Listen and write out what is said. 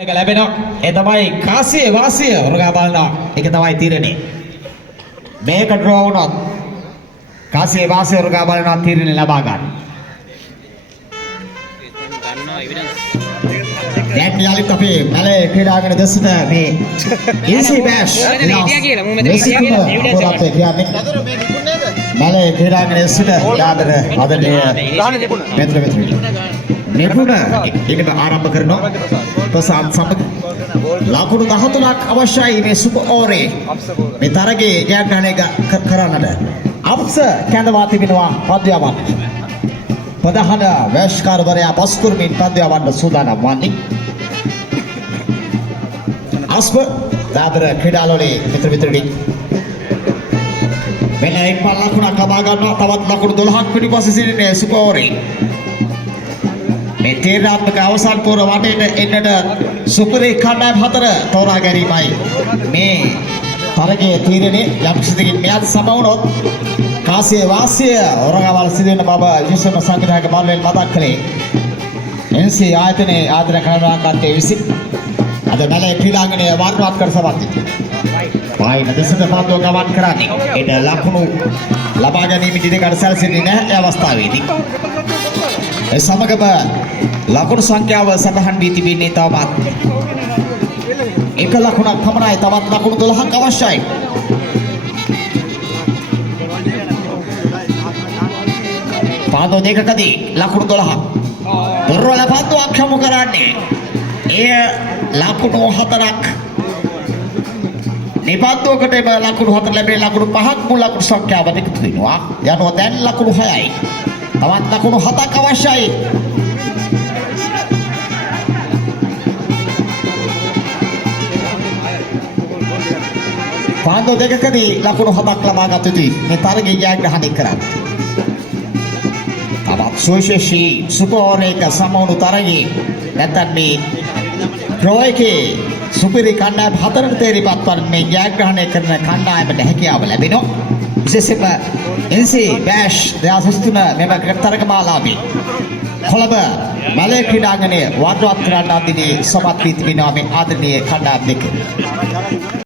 එක ලැබෙනවා. ඒ තමයි කාසිය වාසිය උරගා බලනවා. ඒක තමයි තීරණය. මේක ඩ්‍රෝ වුණොත් කාසිය වාසිය උරගා බලනවා තීරණය ලබා ගන්න. දැන් යාළුවෝ අපි මැලේ ක්‍රීඩාංගන දෙසට මේ AC බෑෂ් මැලේ ක්‍රීඩාංගන දෙසට යාදර වදනේ මෙතන නිපුණ ඒකට ආරම්භ කරනවා ප්‍රසාද් සමග ලකුණු 13ක් අවශ්‍යයි මේ සුපර් ඕවරේ මේ තරගයේ ජයග්‍රහණය කරන්නට අප්ස කැඳවා තිබෙනවා පද්‍යවන්න ප්‍රධාන වේශකාරවරයා පස්කුරුමින් පද්‍යවන්න සූදානම් වන්නේ අස්ප දාදර ක්‍රීඩාලෝලේ මිත්‍රමිත්‍රණි මෙන්න එක් ලකුණක් ලබා ගන්නවා තවත් ලකුණු 12ක් පිටිපස්සේ සිටින සුපර් ඕවරේ මේ තීරණාත්මක අවසන් පෝර වටේට එන්නට සුපරේ කණ්ඩායම් 4 තෝරා ගැනීමයි මේ තරගයේ තීරණේ යම් කිසිදකින් මෙයාට සම වුණොත් කාසිය වාසිය ඔරගවල් සිදුවෙන බව විශේෂම සංවිධායක මණ්ඩලයෙන් මතක් කළේ NC ආයතනයේ ආදර කරනාකන්තේ විසින් අද මැලේ ක්‍රීඩාංගණය වාර්තාවත් කර සමත් පායින දෙසට පාදව ගමන් කරන්නේ එන ලකුණු ලබා ගැනීම ඉදිරියට සැලසෙන්නේ නැහැ ඒ අවස්ථාවේදී ඒ සමගම ලකුණු සංඛ්‍යාව සටහන් වී තිබෙන්නේ තවමත් එක ලකුණක් පමණයි තවත් ලකුණු 12ක් අවශ්‍යයි පාදව දෙකකදී ලකුණු 12ක් දුර්වල පාදවක් යොමු කරන්නේ එය ලකුණු 4ක් නිබන්ධුවකට ලකුණු 4 ලැබෙන ලකුණු 5ක් මුල් ලකුණු සංඛ්‍යාව එකතු වෙනවා යනවා දැන් ලකුණු 6යි තවත් ලකුණු 7ක් අවශ්‍යයි පාන්දු දෙකකදී ලකුණු 7ක් ලබා ගත යුතුයි මේ තරගයේ ජයග්‍රහණය කරන්න තවත් සුවිශේෂී සුපර් ඕවරේක සමවුණු තරගයේ නැත්නම් මේ ඩ්‍රෝ එකේ සුපිරි කණ්ඩායම් 4ට තේරිපත් වන මේ ජයග්‍රහණය කරන කණ්ඩායමට හැකියාව ලැබෙනවා විශේෂයෙන්ම NC බෑෂ් 2023 මෙම තරගමාලාවේ කොළඹ මැලේ ක්‍රීඩාංගණය වර්ධවත් කරන්න අදිනේ සමත් වී තිබෙනවා මේ ආදරණීය කණ්ඩායම් දෙක